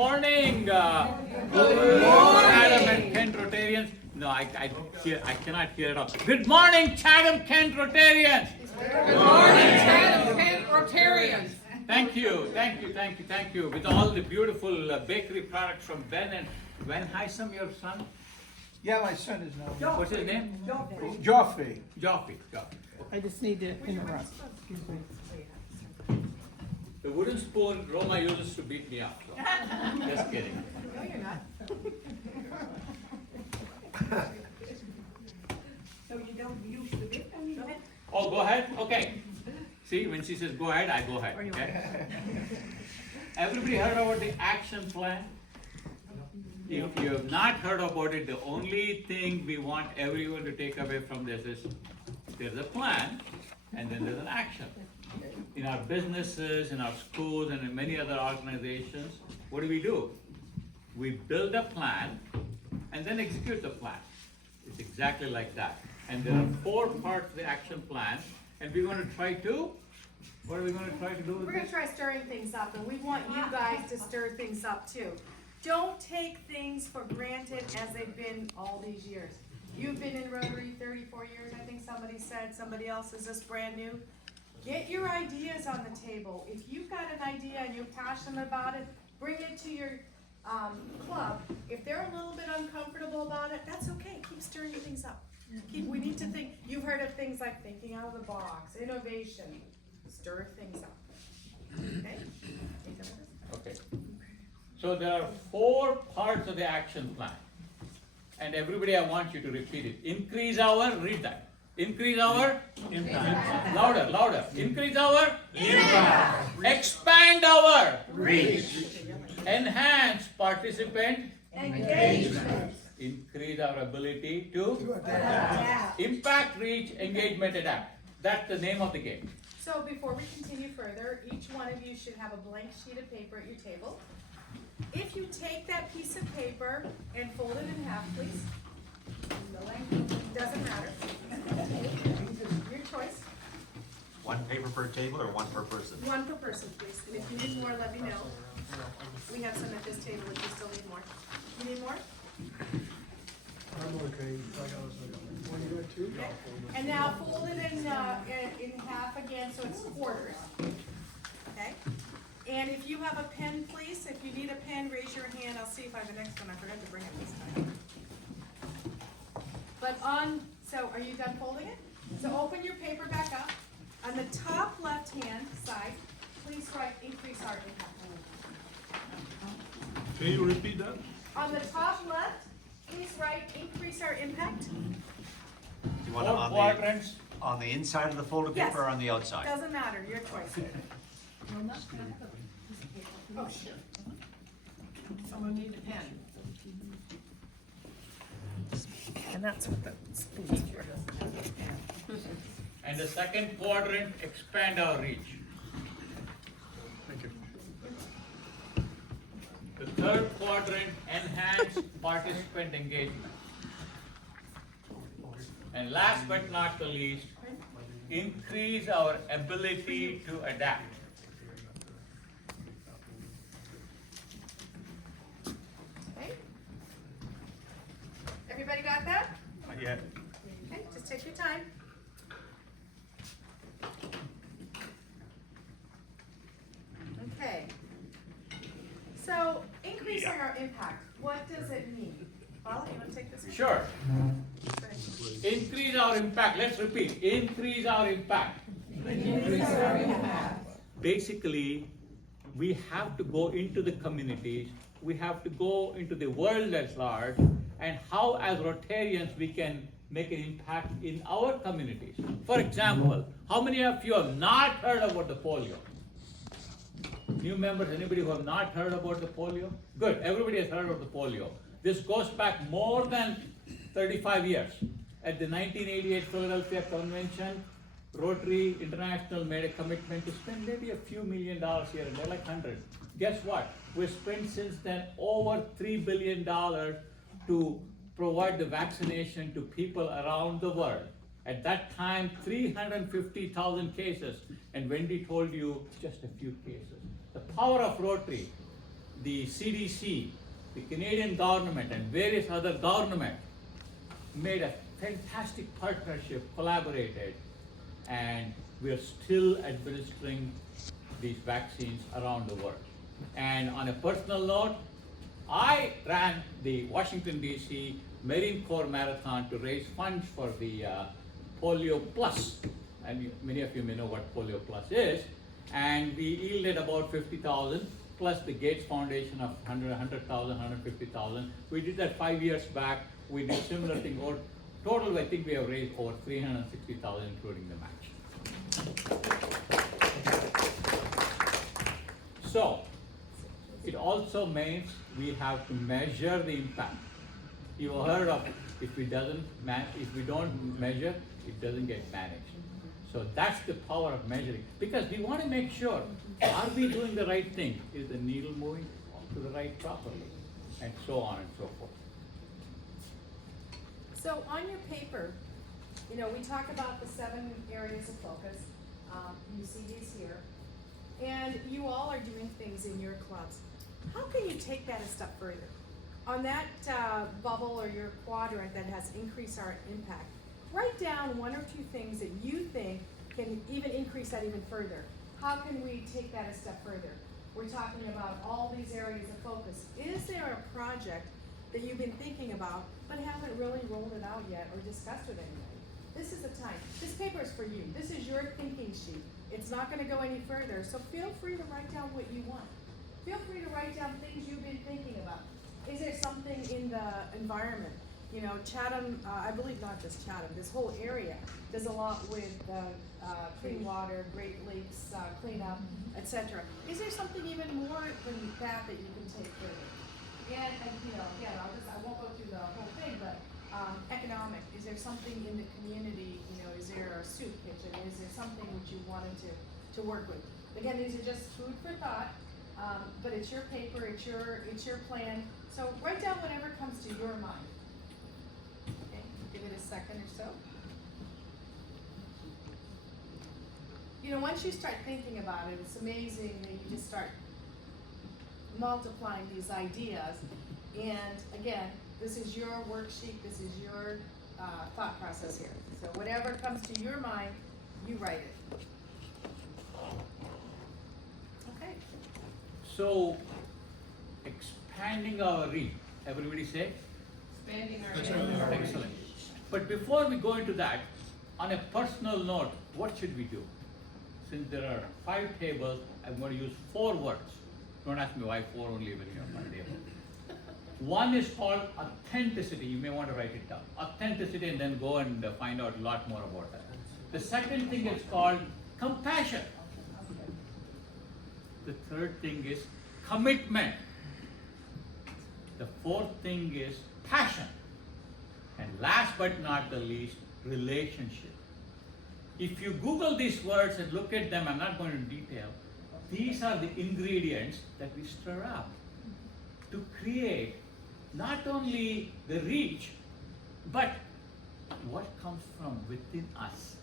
Morning, good morning, Chatham and Kent Rotarians. No, I cannot hear it all. Good morning, Chatham Kent Rotarians. Good morning, Chatham Kent Rotarians. Thank you. With all the beautiful bakery products from Ben and Haisam, your son. Yeah, my son is now. What's his name? Joffrey. Joffrey. I just need to interrupt. Excuse me. The wooden spoon Roma uses to beat me up. So. Just kidding. No, you're not. So you don't use the bit? Oh, go ahead? Okay. See, when she says go ahead, I go ahead. Okay? Everybody heard about the action plan? If you have not heard about it, the only thing we want everyone to take away from this is there's a plan and then there's an action. In our businesses, in our schools, and in many other organizations, what do? We build a plan and then execute the plan. It's exactly like that. And there are 4 parts of the action plan, and we're going to try to, what are we going to try to do with We're going this? to try stirring things up, and we want you guys to stir things up too. Don't take things for granted as they've been all these years. You've been in Rotary 34 years, I think somebody said. Somebody else, is this brand new? Get your ideas on the table. If you've got an idea and you're passionate about it, bring it to your club. If they're a little bit uncomfortable about it, that's okay. Keep stirring things up. We need to think. You've heard of things like thinking out of the box, innovation. Stir things up. Okay? Okay. So there are 4 parts of the action plan. And everybody, I want you to repeat it. Increase our, read that. Increase our impact. Louder. Increase our impact. Expand our reach. Enhance participant engagement. Increase our ability to adapt. Impact, reach, engagement, adapt. That's the name of the game. So before we continue further, each one of you should have a blank sheet of paper at your table. If you take that piece of paper and fold it in half, please. Doesn't matter. Your choice. One paper per table or one per person? One per person, please. And if you need more, let me know. We have some at this table if you still need more. You need more? I'm okay. One, you got 2? Okay. And now fold it in half again so it's quarters. Okay? And if you have a pen, please, if you need a pen, raise your hand. I'll see if I have an extra one. I forgot to bring it this time. But so are you done folding it? So open your paper back up. On the top left-hand side, please write increase our impact. Can you repeat that? On the top left, please write increase our impact. Do you want it 4 on quadrants. the inside of the folded Yes. paper or on the outside? Doesn't matter, your choice. Oh, sure. Someone need a pen. And that's what the spoon's for. And the second quadrant, expand our reach. Thank you. The third quadrant, enhance participant engagement. And last but not the least, increase our ability to adapt. Okay. Everybody got that? Not yet. Okay, just take your time. Okay. So, increasing our impact, what does it mean? Paula, you want to take this one? Sure. Sorry. Increase our impact. Let's repeat. Increase our impact. Basically, we have to go into the communities, we have to go into the world at large, and how as Rotarians we can make an impact in our communities. For example, how many of you have not heard about the polio? New members, anybody who have not heard about the polio? Good, everybody has heard of the polio. This goes back more than 35 years. At the 1988 Philadelphia Convention, Rotary International made a commitment to spend maybe a few $1 million here and there, like 100. Guess what? We've spent since then over $3 billion to provide the vaccination to people around the world. At that time, 350,000 cases, and Wendy told you just a few cases. The power of Rotary. the CDC, the Canadian government, and various other governments made a fantastic partnership, collaborated, and we are still administering these vaccines around the world. And on a personal note, I ran the Washington DC Marine Corps Marathon to raise funds for the Polio Plus. And many of you may know what Polio Plus is. And we yielded about 50,000 plus the Gates Foundation of 100,000, 150,000. We did that 5 years back. We did similar thing. Or total, I think we have raised over 360,000, including the match. So, it also means we have to measure the impact. You heard of if we don't measure, it doesn't get managed. So that's the power of measuring, because we want to make sure, are we doing the right thing? Is the needle moving to the right properly? And so on and so forth. So on your paper, you know, we talk about the 7 areas of focus. You see these here. And you all are doing things in your clubs. How can you take that a step further? On that bubble or your quadrant that has increased our impact, write down 1 or 2 things that you think can even increase that even further. How can we take that a step further? We're talking about all these areas of focus. Is there a project that you've been thinking about but haven't really rolled it out yet or discussed with anybody? This is the time. This paper is for you. This is your thinking sheet. It's not going to go any further, so feel free to write down what you want. Feel free to write down things you've been thinking about. Is there something in the environment? You know, Chatham, I believe not just Chatham, this whole area does a lot with clean water, Great Lakes cleanup, etc. Is there something even more than that that you can take further? And you know, again, I won't go through the whole thing, but economic. Is there something in the community? You know, is there a soup kitchen? Is there something which you wanted to work with? Again, these are just food for thought, but it's your paper, it's your plan. So write down whatever comes to your mind. Okay, give it a second or so. You know, once you start thinking about it, it's amazing that you just start multiplying these ideas. And again, this is your worksheet, this is your thought process here. So whatever comes to your mind, you write it. Okay. So, expanding our reach. Everybody say? Expanding our Excellent. But before we go into that, on a personal note, what should we do? Since there are 5 tables, I'm going to use 4 words. Don't ask me why 4 only when you're on my table. One is called authenticity. You may want to write it down. Authenticity, and then go and find out a lot more about that. The second thing is called compassion. The third thing is commitment. The fourth thing is passion. And last but not the least, relationship. If you Google these words and look at them, I'm not going into detail, these are the ingredients that we stir up to create not only the reach, but what comes from within us.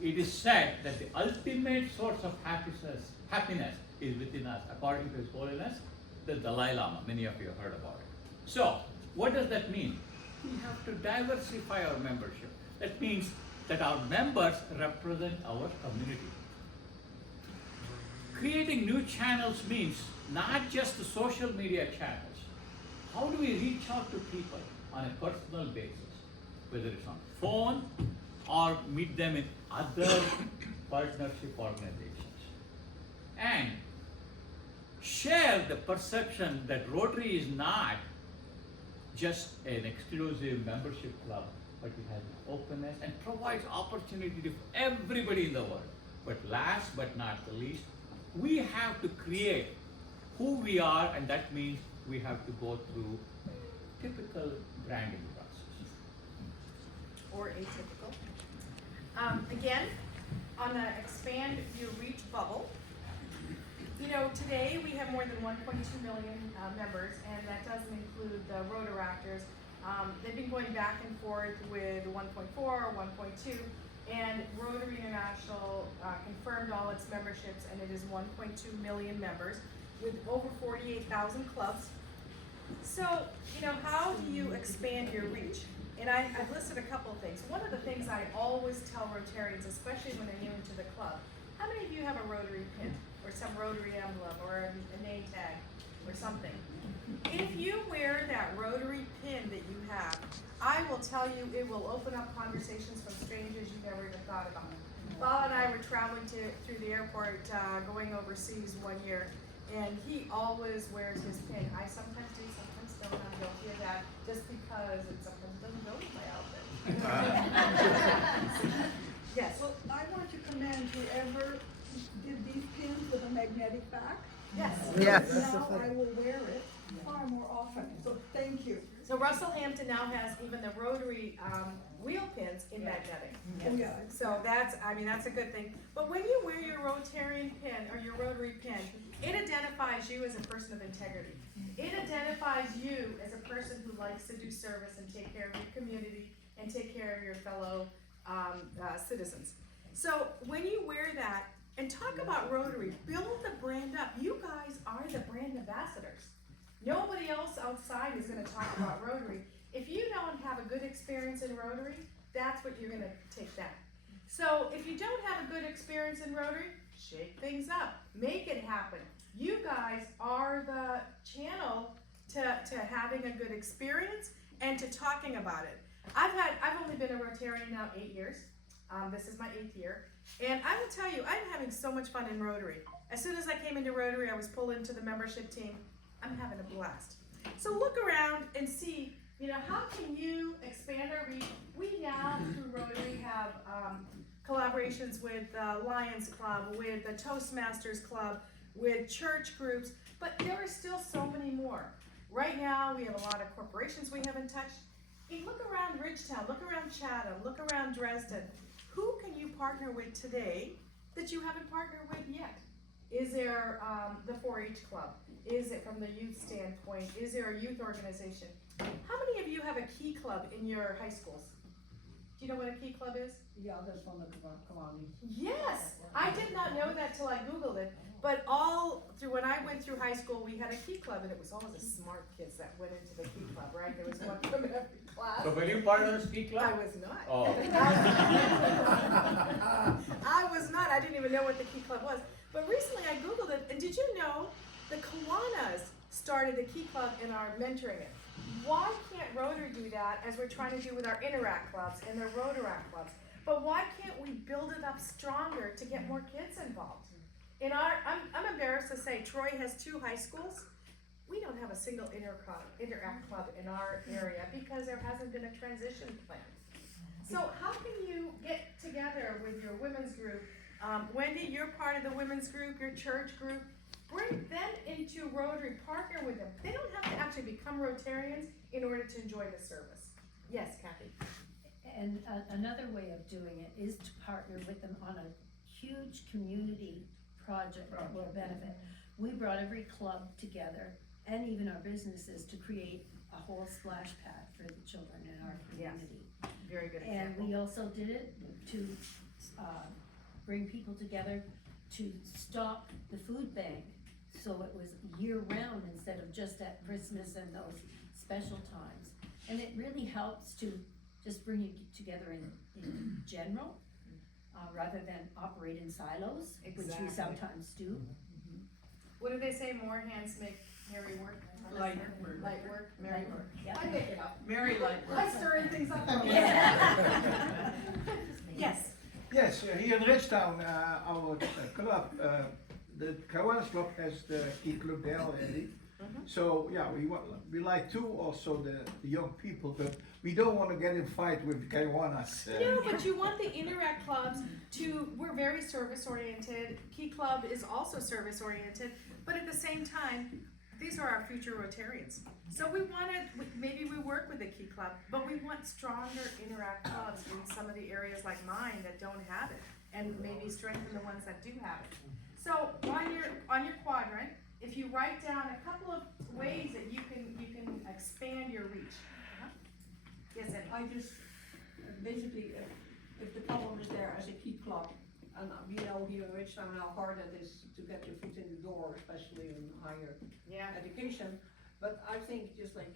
It is said that the ultimate source of happiness is within us, according to His Holiness, the Dalai Lama. Many of you have heard about it. So, what does that mean? We have to diversify our membership. That means that our members represent our community. Creating new channels means not just the social media channels. How do we reach out to people on a personal basis, whether it's on phone or meet them in other partnership organizations? And share the perception that Rotary is not just an exclusive membership club, but it has openness and provides opportunity to everybody in the world. But last but not the least, we have to create who we are, and that means we have to go through typical branding process. Or atypical. Again, on the expand your reach bubble, you know, today we have more than 1.2 million members, and that doesn't include the Rotaractors. They've been going back and forth with 1.4 or 1.2, and Rotary International confirmed all its memberships, and it is 1.2 million members. with over 48,000 clubs. So, you know, how do you expand your reach? And I've listed a couple of things. One of the things I always tell Rotarians, especially when they're new into the club, how many of you have a Rotary pin or some Rotary emblem or a name tag or something? If you wear that Rotary pin that you have, I will tell you it will open up conversations from strangers you never even thought about. Bob and I were traveling through the airport, going overseas one year, and he always wears his pin. I sometimes do, sometimes don't. I'm guilty of that, just because it sometimes doesn't go with my outfit. Yes. Well, I want to commend whoever did these pins with a magnetic back. Yes. Yes. Now I will wear it far more often, so thank you. So Russell Hampton now has even the Rotary wheel pins in magnetic. Oh, yeah. So that's, I mean, that's a good thing. But when you wear your Rotarian pin or your Rotary pin, it identifies you as a person of integrity. It identifies you as a person who likes to do service and take care of your community and take care of your fellow citizens. So when you wear that, and talk about Rotary, build the brand up. You guys are the brand ambassadors. Nobody else outside is gonna talk about Rotary. If you don't have a good experience in Rotary, that's what you're gonna take down. So if you don't have a good experience in Rotary, shake things up, make it happen. You guys are the channel to having a good experience and to talking about it. I've only been a Rotarian now 8 years. This is my 8th year. And I will tell you, I'm having so much fun in Rotary. As soon as I came into Rotary, I was pulled into the membership team. I'm having a blast. So look around and see, you know, how can you expand our reach? We now, through Rotary, have collaborations with Lions Club, with the Toastmasters Club, with church groups, but there are still so many more. Right now, we have a lot of corporations we haven't touched. Hey, look around Ridgetown, look around Chatham, look around Dresden. Who can you partner with today that you haven't partnered with yet? Is there the 4-H club? Is it from the youth standpoint? Is there a youth organization? How many of you have a key club in your high schools? Do you know what a key club is? Yeah, that's one of the Kalani. Yes, I did not know that till I Googled it, but all through, when I went through high school, we had a key club, and it was always the smart kids that went into the key club, right? There was one from every class. So were you part of the ski club? I was not. Oh. I was not, I didn't even know what the key club was. But recently I Googled it, and did you know the Kiwanis started the key club and are mentoring it? Why can't Rotary do that as we're trying to do with our Interact clubs and the Rotaract clubs? But why can't we build it up stronger to get more kids involved? In I'm embarrassed to say, Troy has 2 high schools. We don't have a single Interact club in our area because there hasn't been a transition plan. So how can you get together with your women's group? Wendy, you're part of the women's group, your church group. Bring them into Rotary, partner with them. They don't have to actually become Rotarians in order to enjoy the service. Yes, Kathy. And another way of doing it is to partner with them on a huge community project that will benefit. We brought every club together and even our businesses to create a whole splash pad for the children in our community. Very good And example. we also did it to bring people together to stock the food bank, so it was year-round instead of just at Christmas and those special times. And it really helps to just bring you together in general, rather than operate in silos, which we Exactly. sometimes do. What do they say? More hands make merry work. Light work. Light work, merry work. Yeah. I make it up. Mary light I'm work. stirring things up. Yeah. Yes. Yes, here in Ridgetown, our club, the Kiwanis Club has the key club there already. So, yeah, we like to also the young people, but we don't want to get in fight with Kiwanis. No, but you want the Interact clubs to, we're very service oriented. Key Club is also service oriented, but at the same time, these are our future Rotarians. So we want to, maybe we work with the Key Club, but we want stronger Interact clubs in some of the areas like mine that don't have it, and maybe strengthen the ones that do have it. So on your quadrant, if you write down a couple of ways that you can expand your reach. Yes, Eddie? I just, basically, if the problem is there as a key club, and we know here in Ridgetown how hard it is to get your foot in the door, especially in higher Yeah. education. But I think, just like